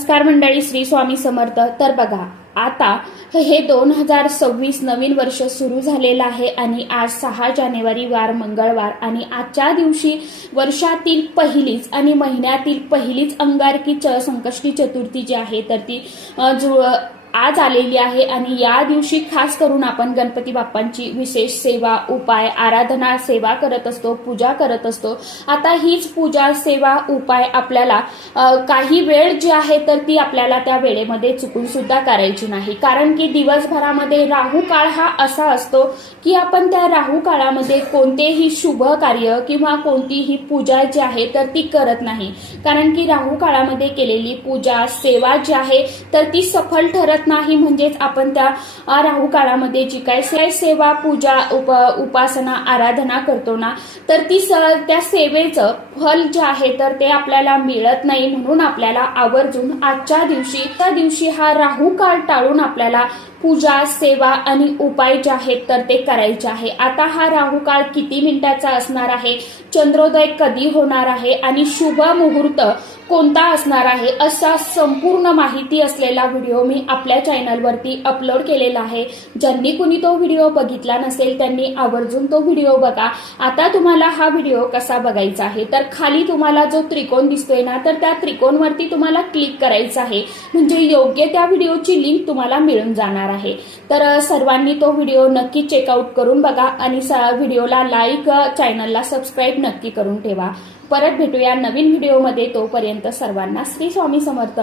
नमस्कार मंडळी, श्री स्वामी समर्थ। तर बघा, आता हे 2026 नवीन वर्ष सुरू झालेलं आहे आणि आज 6 जानेवारी वार मंगळवार आणि आजच्या दिवशी वर्षातील पहिलीच आणि महिन्यातील पहिलीच अंगारकी संकष्टी चतुर्थी जी आहे तर ती आज आलेली आहे आणि या दिवशी खास करून आपण गणपती बाप्पांची विशेष सेवा, उपाय, आराधना, सेवा करत असतो, पूजा करत असतो। आता हीच पूजा, सेवा, उपाय आपल्याला काही वेळ जी आहे तर ती आपल्याला त्या वेळेमध्ये चुकून सुद्धा करायची नाही, कारण की दिवसभरामध्ये राहू काळ हा असा असतो की आपण त्या राहू काळामध्ये कोणतेही शुभ कार्य किंवा कोणतीही पूजा जी आहे तर ती करत नाही, कारण की राहू काळामध्ये केलेली पूजा, सेवा जी आहे तर ती सफल ठरत नाही। म्हणजेच आपण त्या राहू काळामध्ये जी काय सेवा, पूजा, उपासना, आराधना करतो ना तर ती त्या सेवेचं फल जे आहे तर ते आपल्याला मिळत नाही। म्हणून आपल्याला आवर्जून आजच्या दिवशी हा राहू काळ टाळून आपल्याला पूजा, सेवा आणि उपाय जे आहेत तर ते करायचे आहे। आता हा राहू काळ किती मिनिटाचा असणार आहे, चंद्रोदय कधी होणार आहे आणि शुभ मुहूर्त कोणता असणार आहे, असा संपूर्ण माहिती असलेला व्हिडिओ मी आपल्या चॅनलवरती अपलोड केलेला आहे। ज्यांनी कुणी तो व्हिडिओ बघितला नसेल त्यांनी आवर्जून तो व्हिडिओ बघा। आता तुम्हाला हा व्हिडिओ कसा बघायचा आहे तर खाली तुम्हाला जो त्रिकोण दिसतोय ना तर त्या त्रिकोणवरती तुम्हाला क्लिक करायचं आहे, म्हणजे योग्य त्या व्हिडिओची लिंक तुम्हाला मिळून जाणार आहे। तर सर्वांनी तो व्हिडिओ नक्की चेकआउट करून बघा आणि व्हिडिओला लाईक, चॅनलला सबस्क्राईब नक्की करून ठेवा। परत भेटूया नवीन व्हिडिओमध्ये, तोपर्यंत सर्वांना श्री स्वामी समर्थ।